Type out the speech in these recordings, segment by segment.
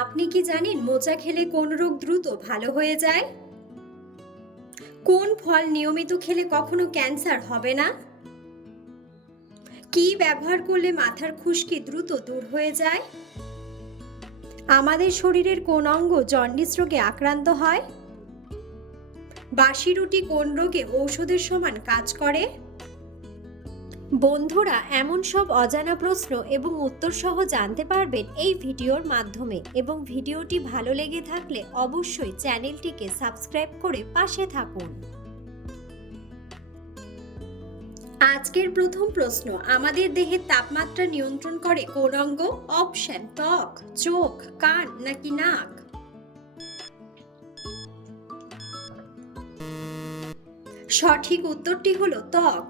আপনি কি জানেন মোচা খেলে কোন রোগ দ্রুত ভালো হয়ে যায়? কোন ফল নিয়মিত খেলে কখনো ক্যান্সার হবে না? কি ব্যবহার করলে মাথার খুশকি দ্রুত দূর হয়ে যায়? আমাদের শরীরের কোন অঙ্গ জন্ডিস রোগে আক্রান্ত হয়? বাসি রুটি কোন রোগে ঔষধের সমান কাজ করে? বন্ধুরা, এমন সব অজানা প্রশ্ন এবং উত্তর সহ জানতে পারবেন এই ভিডিওর মাধ্যমে, এবং ভিডিওটি ভালো লেগে থাকলে অবশ্যই চ্যানেলটিকে সাবস্ক্রাইব করে পাশে থাকুন। আজকের প্রথম প্রশ্ন, আমাদের দেহের তাপমাত্রা নিয়ন্ত্রণ করে কোন অঙ্গ? অপশন: ত্বক, চোখ, কান নাকি নাক? সঠিক উত্তরটি হলো ত্বক।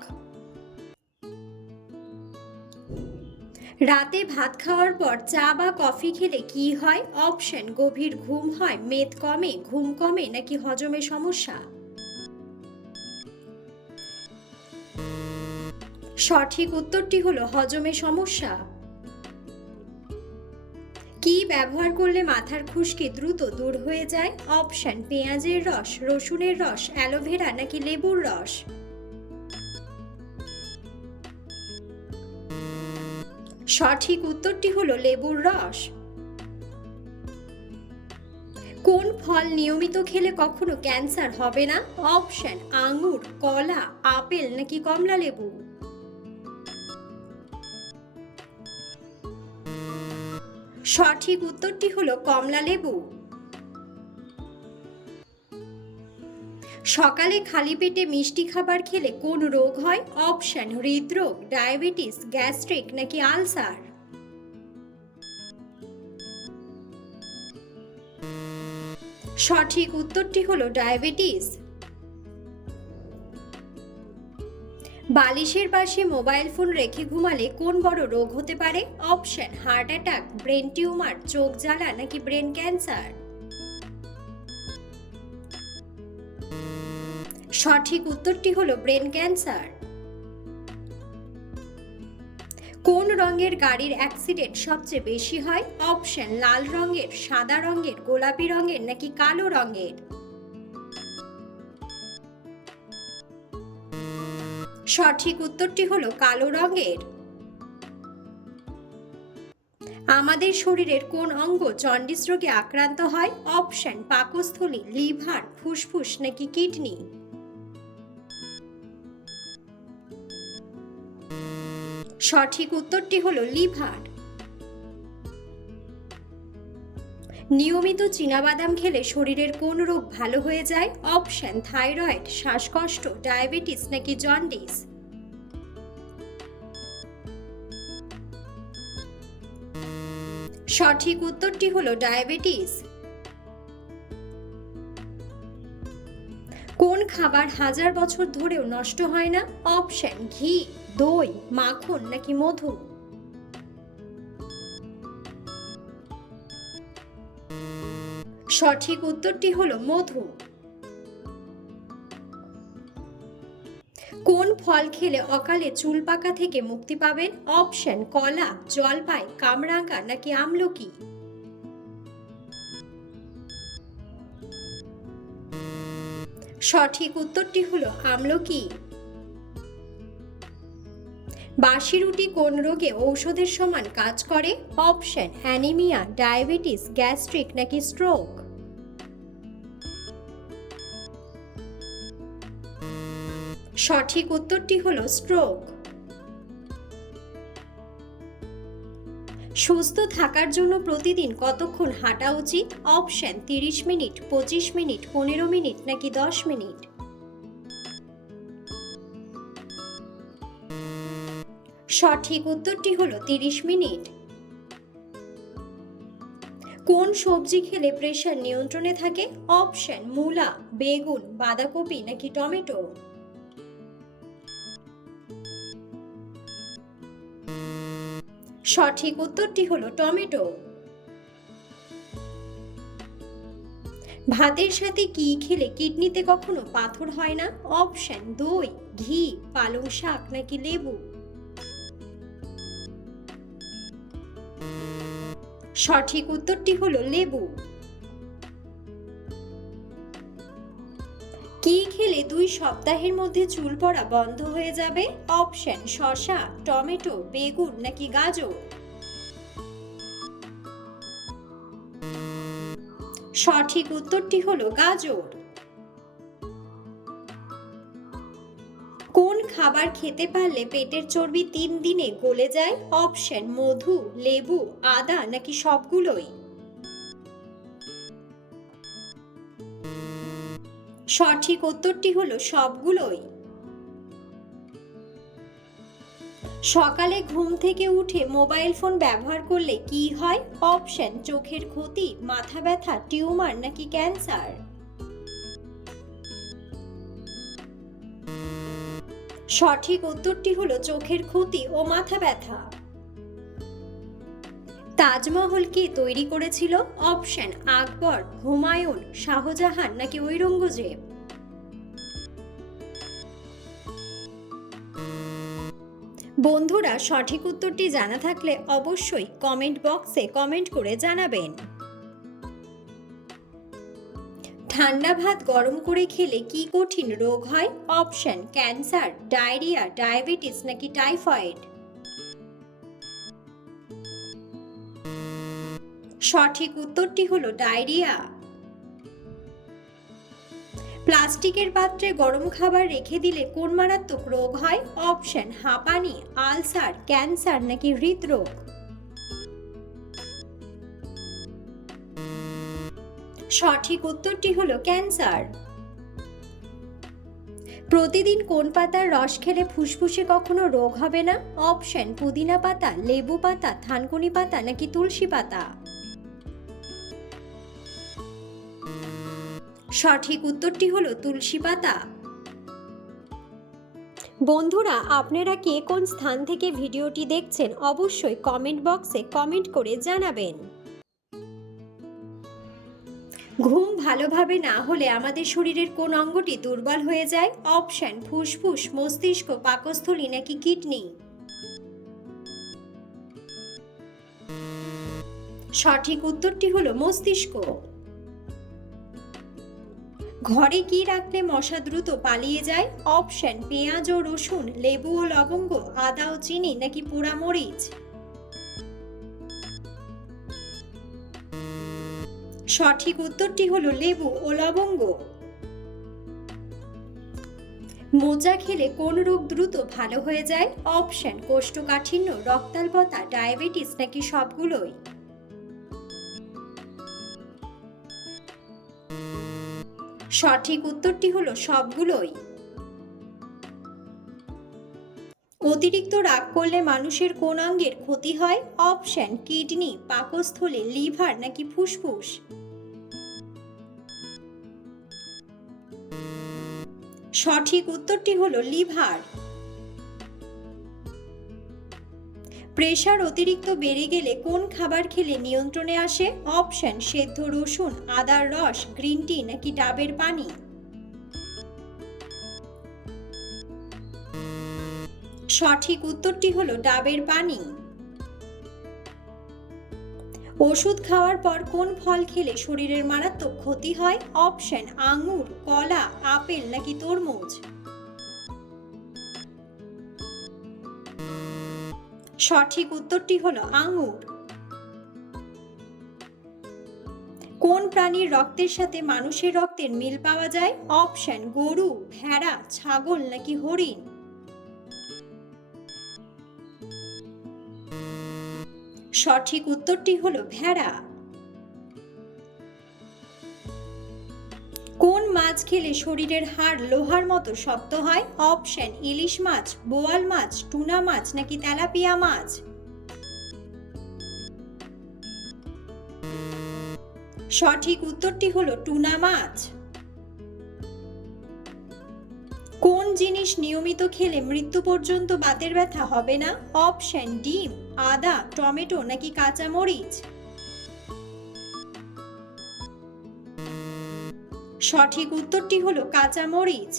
রাতে ভাত খাওয়ার পর চা বা কফি খেলে কি হয়? অপশন: গভীর ঘুম হয়, মেদ কমে, ঘুম কমে নাকি হজমে সমস্যা? সঠিক উত্তরটি হলো হজমে সমস্যা। কি ব্যবহার করলে মাথার খুশকি দ্রুত দূর হয়ে যায়? অপশন: পেঁয়াজের রস, রসুনের রস, অ্যালোভেরা নাকি লেবুর রস? সঠিক উত্তরটি হলো লেবুর রস। কোন ফল নিয়মিত খেলে কখনো ক্যান্সার হবে না? অপশন: আঙুর, কলা, আপেল নাকি কমলা লেবু? সঠিক উত্তরটি হলো কমলা লেবু। সকালে খালি পেটে মিষ্টি খাবার খেলে কোন রোগ হয়? অপশন: হৃদরোগ, ডায়াবেটিস, গ্যাস্ট্রিক নাকি আলসার? সঠিক উত্তরটি হলো ডায়াবেটিস। বালিশের পাশে মোবাইল ফোন রেখে ঘুমালে কোন বড় রোগ হতে পারে? Option: heart attack, brain tumour, চোখ জ্বালা নাকি ব্রেন ক্যান্সার? সঠিক উত্তরটি হলো ব্রেন ক্যান্সার। কোন রঙের গাড়ির অ্যাক্সিডেন্ট সবচেয়ে বেশি হয়? অপশন: লাল রঙের, সাদা রঙের, গোলাপি রঙের নাকি কালো রঙের? সঠিক উত্তরটি হলো কালো রঙের। আমাদের শরীরের কোন অঙ্গ জন্ডিস রোগে আক্রান্ত হয়? অপশন: পাকস্থলী, লিভার, ফুসফুস নাকি কিডনি? সঠিক উত্তরটি হলো লিভার। নিয়মিত চীনাবাদাম খেলে শরীরের কোন রোগ ভালো হয়ে যায়? অপশন: থাইরয়েড, শ্বাসকষ্ট, ডায়াবেটিস নাকি জন্ডিস? সঠিক উত্তরটি হলো ডায়াবেটিস। কোন খাবার হাজার বছর ধরেও নষ্ট হয় না? অপশন: ঘি, দই, মাখন নাকি মধু? সঠিক উত্তরটি হলো মধু। কোন ফল খেলে অকালে চুল পাকা থেকে মুক্তি পাবেন? অপশন: কলা, জলপাই, কামরাঙা নাকি আমলকি? সঠিক উত্তরটি হলো আমলকি। বাসি রুটি কোন রোগে ঔষধের সমান কাজ করে? অপশন: অ্যানিমিয়া, ডায়াবেটিস, গ্যাস্ট্রিক নাকি স্ট্রোক? সঠিক উত্তরটি হলো স্ট্রোক। সুস্থ থাকার জন্য প্রতিদিন কতক্ষণ হাঁটা উচিত? অপশন: 30 মিনিট, 25 মিনিট, 15 মিনিট নাকি 10 মিনিট? সঠিক উত্তরটি হলো 30 মিনিট। কোন সবজি খেলে প্রেশার নিয়ন্ত্রণে থাকে? অপশন: মূলা, বেগুন, বাঁধাকপি নাকি টমেটো? সঠিক উত্তরটি হলো টমেটো। ভাতের সাথে কি খেলে কিডনিতে কখনো পাথর হয় না? অপশন: দই, ঘি, পালং শাক নাকি লেবু? সঠিক উত্তরটি হলো লেবু। কি খেলে 2 সপ্তাহের মধ্যে চুল পড়া বন্ধ হয়ে যাবে? অপশন শসা, টমেটো, বেগুন নাকি গাজর। সঠিক উত্তরটি হলো গাজর। কোন খাবার খেতে পারলে পেটের চর্বি 3 দিনে গলে যায়? অপশন মধু, লেবু, আদা নাকি সবগুলোই। সঠিক উত্তরটি হলো সবগুলোই। সকালে ঘুম থেকে উঠে মোবাইল ফোন ব্যবহার করলে কি হয়? অপশন চোখের ক্ষতি, মাথা ব্যথা, টিউমার নাকি ক্যান্সার। সঠিক উত্তরটি হলো চোখের ক্ষতি ও মাথা ব্যথা। তাজমহল কে তৈরি করেছিল? অপশন আকবর, হুমায়ুন, শাহজাহান নাকি ঔরঙ্গজেব। বন্ধুরা, সঠিক উত্তরটি জানা থাকলে অবশ্যই কমেন্ট বক্সে কমেন্ট করে জানাবেন। ঠান্ডা ভাত গরম করে খেলে কি কঠিন রোগ হয়? অপশন ক্যান্সার, ডায়রিয়া, ডায়াবেটিস নাকি টাইফয়েড। সঠিক উত্তরটি হলো ডায়রিয়া। প্লাস্টিকের পাত্রে গরম খাবার রেখে দিলে কোন মারাত্মক রোগ হয়? অপশন হাঁপানি, আলসার, ক্যান্সার নাকি হৃদরোগ। সঠিক উত্তরটি হলো ক্যান্সার। প্রতিদিন কোন পাতার রস খেলে ফুসফুসে কখনো রোগ হবে না? অপশন পুদিনা পাতা, লেবু পাতা, থানকুনি পাতা নাকি তুলসী পাতা। সঠিক উত্তরটি হলো তুলসী পাতা। বন্ধুরা, আপনারা কে কোন স্থান থেকে ভিডিওটি দেখছেন অবশ্যই কমেন্ট বক্সে কমেন্ট করে জানাবেন। ঘুম ভালোভাবে না হলে আমাদের শরীরের কোন অঙ্গটি দুর্বল হয়ে যায়? অপশন ফুসফুস, মস্তিষ্ক, পাকস্থলী নাকি কিডনি। সঠিক উত্তরটি হলো মস্তিষ্ক। ঘরে কি রাখলে মশা দ্রুত পালিয়ে যায়? অপশন পেঁয়াজ ও রসুন, লেবু ও লবঙ্গ, আদা ও চিনি নাকি পোড়া মরিচ। সঠিক উত্তরটি হলো লেবু ও লবঙ্গ। মোজা খেলে কোন রোগ দ্রুত ভালো হয়ে যায়? অপশন কোষ্ঠকাঠিন্য, রক্তাল্পতা, ডায়াবেটিস নাকি সবগুলোই। সঠিক উত্তরটি হলো সবগুলোই। অতিরিক্ত রাগ করলে মানুষের কোন অঙ্গের ক্ষতি হয়? অপশন কিডনি, পাকস্থলী, লিভার নাকি ফুসফুস। সঠিক উত্তরটি হলো লিভার। প্রেশার অতিরিক্ত বেড়ে গেলে কোন খাবার খেলে নিয়ন্ত্রণে আসে? অপশন সেদ্ধ রসুন, আদার রস, গ্রিন টি নাকি ডাবের পানি। সঠিক উত্তরটি হলো ডাবের পানি। ওষুধ খাওয়ার পর কোন ফল খেলে শরীরের মারাত্মক ক্ষতি হয়? অপশন আঙ্গুর, কলা, আপেল নাকি তরমুজ। সঠিক উত্তরটি হলো আঙ্গুর। কোন প্রাণীর রক্তের সাথে মানুষের রক্তের মিল পাওয়া যায়? অপশন গরু, ভেড়া, ছাগল নাকি হরিণ। সঠিক উত্তরটি হলো ভেড়া। কোন মাছ খেলে শরীরের হাড় লোহার মতো শক্ত হয়? অপশন ইলিশ মাছ, বোয়াল মাছ, টুনা মাছ নাকি তেলাপিয়া মাছ। সঠিক উত্তরটি হলো টুনা মাছ। কোন জিনিস নিয়মিত খেলে মৃত্যু পর্যন্ত বাতের ব্যথা হবে না? অপশন ডিম, আদা, টমেটো নাকি কাঁচা মরিচ। সঠিক উত্তরটি হলো কাঁচা মরিচ।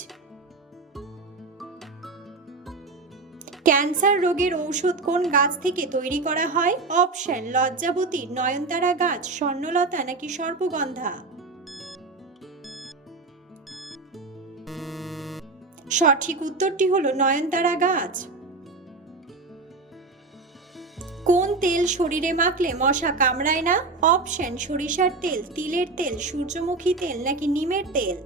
ক্যান্সার রোগের ঔষধ কোন গাছ থেকে তৈরি করা হয়? অপশন লজ্জাবতী, নয়নতারা গাছ, স্বর্ণলতা নাকি সর্পগন্ধা। সঠিক উত্তরটি হলো নয়নতারা গাছ। কোন তেল শরীরে মাখলে মশা কামড়ায় না? অপশন সরিষার তেল, তিলের তেল, সূর্যমুখী তেল নাকি নিমের তেল।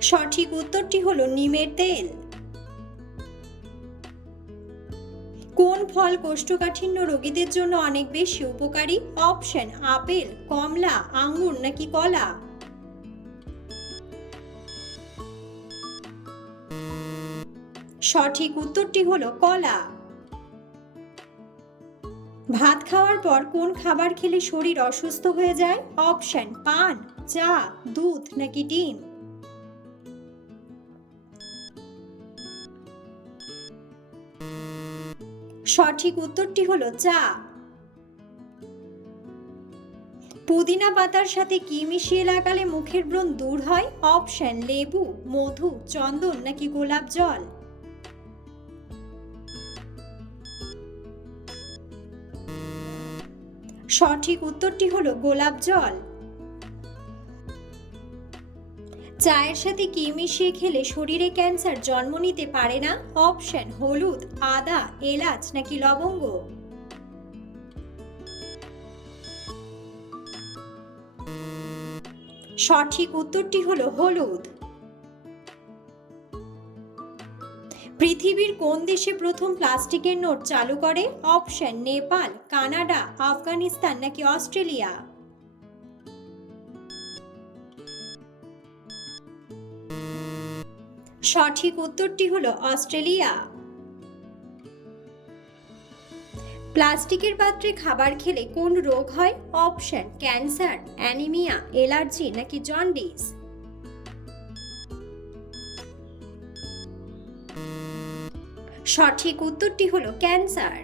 সঠিক উত্তরটি হলো নিমের তেল। কোন ফল কোষ্ঠকাঠিন্য রোগীদের জন্য অনেক বেশি উপকারী? অপশন আপেল, কমলা, আঙ্গুর নাকি কলা। সঠিক উত্তরটি হলো কলা। ভাত খাওয়ার পর কোন খাবার খেলে শরীর অসুস্থ হয়ে যায়? অপশন পান, চা, দুধ নাকি ডিম। সঠিক উত্তরটি হলো চা। পুদিনা পাতার সাথে কি মিশিয়ে লাগালে মুখের ব্রণ দূর হয়? অপশন লেবু, মধু, চন্দন নাকি গোলাপ জল। সঠিক উত্তরটি হলো গোলাপ জল। চায়ের সাথে কি মিশিয়ে খেলে শরীরে ক্যান্সার জন্ম নিতে পারে না? অপশন হলুদ, আদা, এলাচ নাকি লবঙ্গ। সঠিক উত্তরটি হলো হলুদ। পৃথিবীর কোন দেশে প্রথম প্লাস্টিকের নোট চালু করে? অপশন নেপাল, কানাডা, আফগানিস্তান নাকি অস্ট্রেলিয়া। সঠিক উত্তরটি হলো অস্ট্রেলিয়া। প্লাস্টিকের পাত্রে খাবার খেলে কোন রোগ হয়? অপশন ক্যান্সার, অ্যানিমিয়া, অ্যালার্জি নাকি জন্ডিস। সঠিক উত্তরটি হলো ক্যান্সার।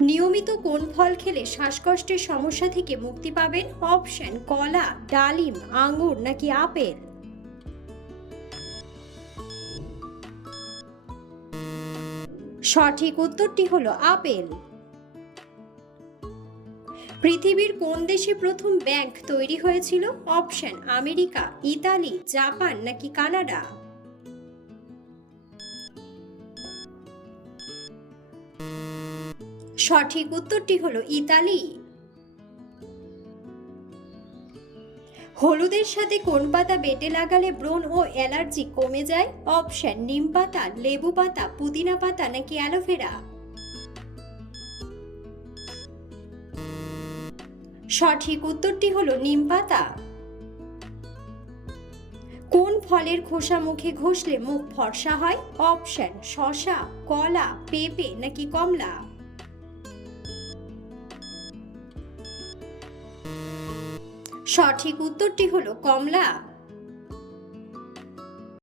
নিয়মিত কোন ফল খেলে শ্বাসকষ্টের সমস্যা থেকে মুক্তি পাবেন? অপশন কলা, ডালিম, আঙ্গুর নাকি আপেল। সঠিক উত্তরটি হলো আপেল। পৃথিবীর কোন দেশে প্রথম ব্যাংক তৈরি হয়েছিল? অপশন আমেরিকা, ইতালি, জাপান নাকি কানাডা। সঠিক উত্তরটি হলো ইতালি। হলুদের সাথে কোন পাতা বেটে লাগালে ব্রণ ও অ্যালার্জি কমে যায়? অপশন নিম পাতা, লেবু পাতা, পুদিনা পাতা নাকি অ্যালোভেরা। সঠিক উত্তরটি হলো নিম পাতা। কোন ফলের খোসা মুখে ঘষলে মুখ ফর্সা হয়? অপশন শসা, কলা, পেঁপে নাকি কমলা। সঠিক উত্তরটি হলো কমলা।